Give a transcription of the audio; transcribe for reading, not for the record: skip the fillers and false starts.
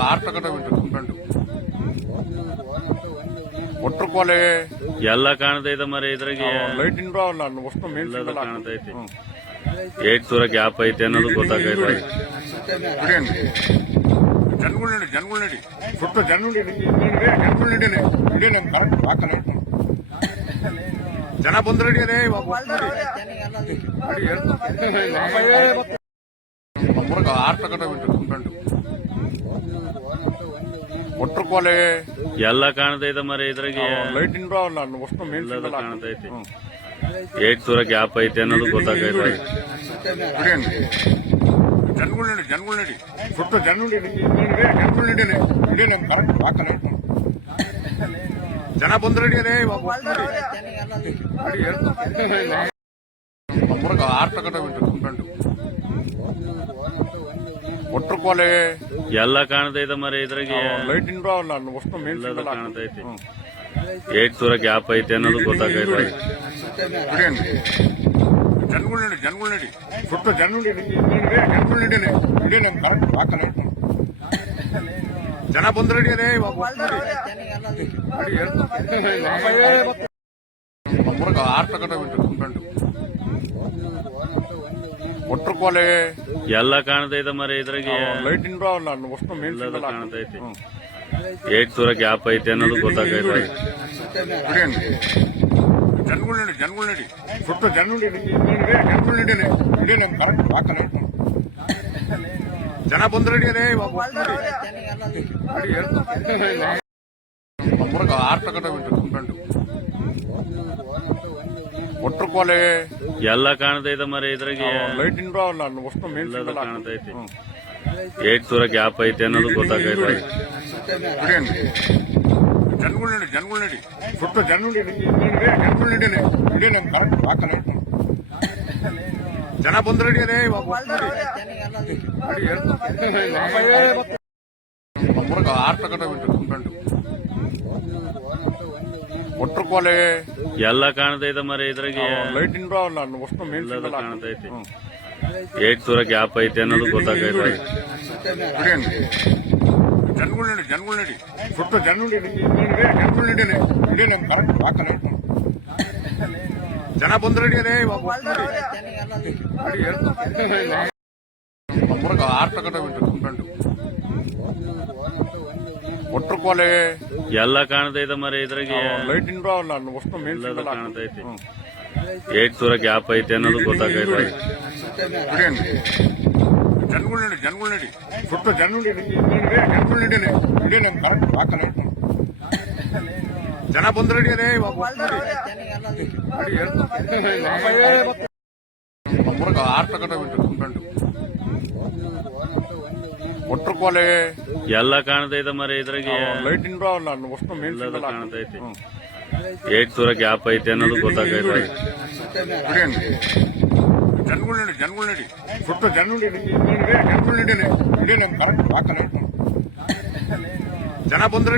ಆರು ತಗದ ಕಂಪ್ಲೇಂಟ್ ಒಟ್ಟರು ಕೋಲೆ ಎಲ್ಲ ಕಾಣ್ತೈತೆ ಮರ ಇದ್ರಾಗೆ ಲೈಟ್ ಇಂದ ನಾನು ವಸ್ತು ಮೇಲ್ ಕಾಣ್ತೈತಿ ಏಟ್ ದೂರ ಗ್ಯಾಪ್ ಐತೆ ಅನ್ನೋದು ಗೊತ್ತಾಗೈತೆ ಜನಗಳು ನಡಿ ಸುತ್ತ ಜನಗಳು ನಡಿ ನಮ್ ಕರೆಕ್ಟ್ ಹಾಕಲ್ಲ ಜನ ಬಂದ್ರೆ ಆರು ತಗದ ಕಂಪ್ಲೇಂಟ್ ಒಟ್ಟರು ಕೋಲೆ ಎಲ್ಲ ಕಾಣ್ತೈತೆ ಮರ ಇದ್ರಾಗೆ ಲೈಟ್ ಇಂದ ನಾನು ವಸ್ತು ಮೇಲ್ ಕಾಣ್ತೈತಿ ಏಟ್ ದೂರ ಗ್ಯಾಪ್ ಐತೆ ಅನ್ನೋದು ಗೊತ್ತಾಗೈತೆ ಜನಗಳು ನಡಿ ಸುತ್ತ ಜನಗಳು ನಡಿ ನಮ್ ಕರೆಕ್ಟ್ ಹಾಕಲ್ಲ ಜನ ಬಂದ್ರೆ ಆರು ತಗದ ಕಂಪ್ಲೇಂಟ್ ಒಟ್ಟರು ಕೋಲೆ ಎಲ್ಲ ಕಾಣ್ತೈತೆ ಮರ ಇದ್ರಾಗೆ ಲೈಟ್ ಇಂದ ನಾನು ವಸ್ತು ಮೇಲ್ ಕಾಣ್ತೈತಿ ಏಟ್ ದೂರ ಗ್ಯಾಪ್ ಐತೆ ಅನ್ನೋದು ಗೊತ್ತಾಗೈತೆ ಜನಗಳು ನಡಿ ಸುತ್ತ ಜನಗಳು ನಡಿ ನಮ್ ಕರೆಕ್ಟ್ ಹಾಕಲ್ಲ ಜನ ಬಂದ್ರೆ ಆರು ತಗದ ಕಂಪ್ಲೇಂಟ್ ಒಟ್ಟರು ಕೋಲೆ ಎಲ್ಲ ಕಾಣ್ತೈತೆ ಮರ ಇದ್ರಾಗೆ ಲೈಟ್ ಇಂದ ನಾನು ವಸ್ತು ಮೇಲ್ ಕಾಣ್ತೈತಿ ಏಟ್ ದೂರ ಗ್ಯಾಪ್ ಐತೆ ಅನ್ನೋದು ಗೊತ್ತಾಗೈತೆ ಜನಗಳು ನಡಿ ಸುತ್ತ ಜನಗಳು ನಡಿ ನಮ್ ಕರೆಕ್ಟ್ ಹಾಕಲ್ಲ ಜನ ಬಂದ್ರೆ ಆರು ತಗದ ಕಂಪ್ಲೇಂಟ್ ಒಟ್ಟರು ಕೋಲೆ ಎಲ್ಲ ಕಾಣ್ತೈತೆ ಮರ ಇದ್ರಾಗೆ ಲೈಟ್ ಇಂದ ನಾನು ವಸ್ತು ಮೇಲ್ ಕಾಣ್ತೈತಿ ಏಟ್ ದೂರ ಗ್ಯಾಪ್ ಐತೆ ಅನ್ನೋದು ಗೊತ್ತಾಗೈತೆ ಜನಗಳು ನಡಿ ಸುತ್ತ ಜನಗಳು ನಡಿ ನಮ್ ಕರೆಕ್ಟ್ ಹಾಕಲ್ಲ ಜನ ಬಂದ್ರೆ ಆರು ತಗದ ಕಂಪ್ಲೇಂಟ್ ಒಟ್ಟರು ಕೋಲೆ ಎಲ್ಲ ಕಾಣ್ತೈತೆ ಮರ ಇದ್ರಾಗೆ ಲೈಟ್ ಇಂದ ನಾನು ವಸ್ತು ಮೇಲ್ ಕಾಣ್ತೈತಿ ಏಟ್ ದೂರ ಗ್ಯಾಪ್ ಐತೆ ಅನ್ನೋದು ಗೊತ್ತಾಗೈತೆ ಜನಗಳು ನಡಿ ಸುತ್ತ ಜನಗಳು ನಡಿ ನಮ್ ಕರೆಕ್ಟ್ ಹಾಕಲ್ಲ ಜನ ಬಂದ್ರೆ ಆರು ತಗದ ಕಂಪ್ಲೇಂಟ್ ಒಟ್ಟರು ಕೋಲೆ ಎಲ್ಲ ಕಾಣ್ತೈತೆ ಮರ ಇದ್ರಾಗೆ ಲೈಟ್ ಇಂದ ನಾನು ವಸ್ತು ಮೇಲ್ ಕಾಣ್ತೈತಿ ಏಟ್ ದೂರ ಗ್ಯಾಪ್ ಐತೆ ಅನ್ನೋದು ಗೊತ್ತಾಗೈತೆ ಜನಗಳು ನಡಿ ಸುತ್ತ ಜನಗಳು ನಡಿ ನಮ್ ಕರೆಕ್ಟ್ ಹಾಕಲ್ಲ ಜನ ಬಂದ್ರೆ ಆರು ತಗದ ಕಂಪ್ಲೇಂಟ್ ಒಟ್ಟರು ಕೋಲೆ ಎಲ್ಲ ಕಾಣ್ತೈತೆ ಮರ ಇದ್ರಾಗೆ ಲೈಟ್ ಇಂದ ನಾನು ವಸ್ತು ಮೇಲ್ ಕಾಣ್ತೈತಿ ಏಟ್ ದೂರ ಗ್ಯಾಪ್ ಐತೆ ಅನ್ನೋದು ಗೊತ್ತಾಗೈತೆ ಜನಗಳು ನಡಿ ಸುತ್ತ ಜನಗಳು ನಡಿ ನಮ್ ಕರೆಕ್ಟ್ ಹಾಕಲ್ಲ ಜನ ಬಂದ್ರೆ